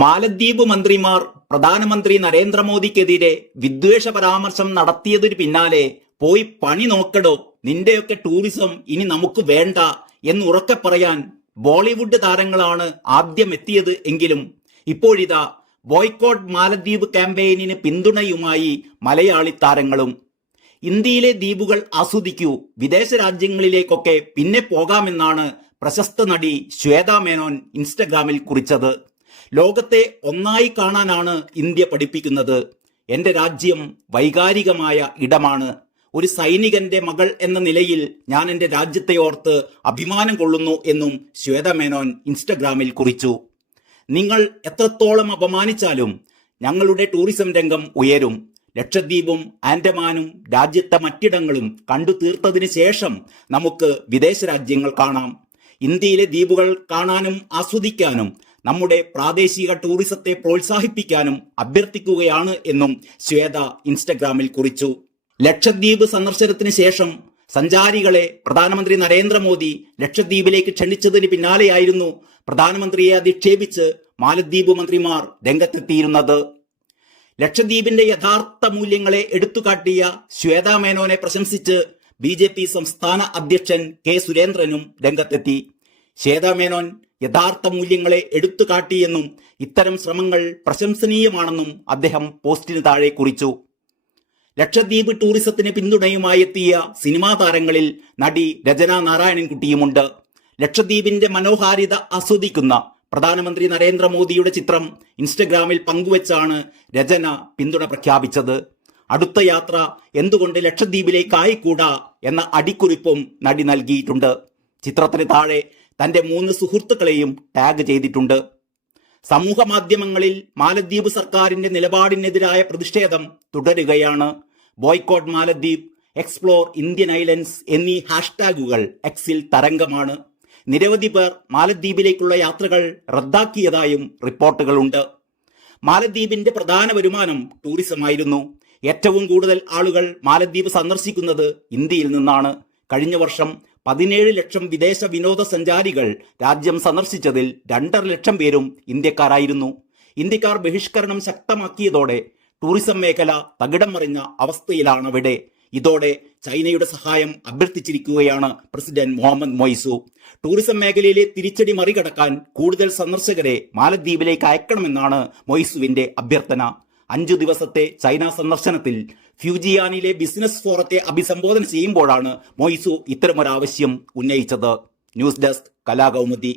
മാലദ്വീപ് മന്ത്രിമാർ പ്രധാനമന്ത്രി നരേന്ദ്രമോദിക്കെതിരെ വിദ്വേഷ പരാമർശം നടത്തിയതിനു പിന്നാലെ പോയി പണി നോക്കടോ, നിന്റെയൊക്കെ ടൂറിസം ഇനി നമുക്ക് വേണ്ട എന്ന് ഉറക്കെ പറയാൻ ബോളിവുഡ് താരങ്ങളാണ് ആദ്യം എത്തിയത് എങ്കിലും ഇപ്പോഴിതാ ബോയ്ക്കോട്ട് മാലദ്വീപ് ക്യാമ്പയിനിന് പിന്തുണയുമായി മലയാളി താരങ്ങളും. ഇന്ത്യയിലെ ദ്വീപുകൾ ആസ്വദിക്കൂ, വിദേശ രാജ്യങ്ങളിലേക്കൊക്കെ പിന്നെ പോകാമെന്നാണ് പ്രശസ്ത നടി ശ്വേതാ മേനോൻ ഇൻസ്റ്റഗ്രാമിൽ കുറിച്ചത്. ലോകത്തെ ഒന്നായി കാണാനാണ് ഇന്ത്യ പഠിപ്പിക്കുന്നത്. എൻ്റെ രാജ്യം വൈകാരികമായ ഇടമാണ്. ഒരു സൈനികന്റെ മകൾ എന്ന നിലയിൽ ഞാൻ എൻ്റെ രാജ്യത്തെ ഓർത്ത് അഭിമാനം കൊള്ളുന്നു എന്നും ശ്വേതാ മേനോൻ ഇൻസ്റ്റഗ്രാമിൽ കുറിച്ചു. നിങ്ങൾ എത്രത്തോളം അപമാനിച്ചാലും ഞങ്ങളുടെ ടൂറിസം രംഗം ഉയരും. ലക്ഷദ്വീപും ആൻഡമാനും രാജ്യത്തെ മറ്റിടങ്ങളും കണ്ടു തീർത്തതിന് ശേഷം നമുക്ക് വിദേശ രാജ്യങ്ങൾ കാണാം. ഇന്ത്യയിലെ ദ്വീപുകൾ കാണാനും ആസ്വദിക്കാനും നമ്മുടെ പ്രാദേശിക ടൂറിസത്തെ പ്രോത്സാഹിപ്പിക്കാനും അഭ്യർത്ഥിക്കുകയാണ് എന്നും ശ്വേത ഇൻസ്റ്റഗ്രാമിൽ കുറിച്ചു. ലക്ഷദ്വീപ് സന്ദർശനത്തിന് ശേഷം സഞ്ചാരികളെ പ്രധാനമന്ത്രി നരേന്ദ്രമോദി ലക്ഷദ്വീപിലേക്ക് ക്ഷണിച്ചതിന് പിന്നാലെയായിരുന്നു പ്രധാനമന്ത്രിയെ അധിക്ഷേപിച്ച് മാലദ്വീപ് മന്ത്രിമാർ രംഗത്തെത്തിയിരുന്നത്. ലക്ഷദ്വീപിന്റെ യഥാർത്ഥ മൂല്യങ്ങളെ എടുത്തുകാട്ടിയ ശ്വേതാ മേനോനെ പ്രശംസിച്ച് BJP സംസ്ഥാന അധ്യക്ഷൻ K. സുരേന്ദ്രനും രംഗത്തെത്തി. ശ്വേതാ മേനോൻ യഥാർത്ഥ മൂല്യങ്ങളെ എടുത്തുകാട്ടിയെന്നും ഇത്തരം ശ്രമങ്ങൾ പ്രശംസനീയമാണെന്നും അദ്ദേഹം പോസ്റ്റിന് താഴെ കുറിച്ചു. ലക്ഷദ്വീപ് ടൂറിസത്തിന് പിന്തുണയുമായി എത്തിയ സിനിമാ താരങ്ങളിൽ നടി രചന നാരായണൻകുട്ടിയുമുണ്ട്. ലക്ഷദ്വീപിന്റെ മനോഹാരിത ആസ്വദിക്കുന്ന പ്രധാനമന്ത്രി നരേന്ദ്രമോദിയുടെ ചിത്രം ഇൻസ്റ്റഗ്രാമിൽ പങ്കുവച്ചാണ് രചന പിന്തുണ പ്രഖ്യാപിച്ചത്. അടുത്ത യാത്ര എന്തുകൊണ്ട് ലക്ഷദ്വീപിലേക്കായിക്കൂടാ എന്ന അടിക്കുറിപ്പും നടി നൽകിയിട്ടുണ്ട്. ചിത്രത്തിന് താഴെ തന്റെ 3 സുഹൃത്തുക്കളെയും ടാഗ് ചെയ്തിട്ടുണ്ട്. സമൂഹ മാധ്യമങ്ങളിൽ മാലദ്വീപ് സർക്കാരിന്റെ നിലപാടിനെതിരായ പ്രതിഷേധം തുടരുകയാണ്. ബോയ്ക്കോട്ട് മാലദ്വീപ്, എക്സ്പ്ലോർ ഇന്ത്യൻ ഐലൻഡ്സ് എന്നീ ഹാഷ്ടാഗുകൾ എക്സിൽ തരംഗമാണ്. നിരവധി പേർ മാലദ്വീപിലേക്കുള്ള യാത്രകൾ റദ്ദാക്കിയതായും റിപ്പോർട്ടുകളുണ്ട്. മാലദ്വീപിന്റെ പ്രധാന വരുമാനം ടൂറിസമായിരുന്നു. ഏറ്റവും കൂടുതൽ ആളുകൾ മാലദ്വീപ് സന്ദർശിക്കുന്നത് ഇന്ത്യയിൽ നിന്നാണ്. കഴിഞ്ഞ വർഷം 17 ലക്ഷം വിദേശ വിനോദസഞ്ചാരികൾ രാജ്യം സന്ദർശിച്ചതിൽ 2.5 ലക്ഷം പേരും ഇന്ത്യക്കാരായിരുന്നു. ഇന്ത്യക്കാർ ബഹിഷ്കരണം ശക്തമാക്കിയതോടെ ടൂറിസം മേഖല തകിടം മറിഞ്ഞ അവസ്ഥയിലാണവിടെ. ഇതോടെ ചൈനയുടെ സഹായം അഭ്യർത്ഥിച്ചിരിക്കുകയാണ് പ്രസിഡന്റ് മുഹമ്മദ് മൊയ്സു. ടൂറിസം മേഖലയിലെ തിരിച്ചടി മറികടക്കാൻ കൂടുതൽ സന്ദർശകരെ മാലദ്വീപിലേക്ക് അയക്കണമെന്നാണ് മൊയ്സുവിന്റെ അഭ്യർത്ഥന. 5 ദിവസത്തെ ചൈന സന്ദർശനത്തിൽ ഫ്യൂജിയാനിലെ ബിസിനസ് ഫോറത്തെ അഭിസംബോധന ചെയ്യുമ്പോഴാണ് മൊയ്സു ഇത്തരമൊരാവശ്യം ഉന്നയിച്ചത്. News desk Kalakaumudi.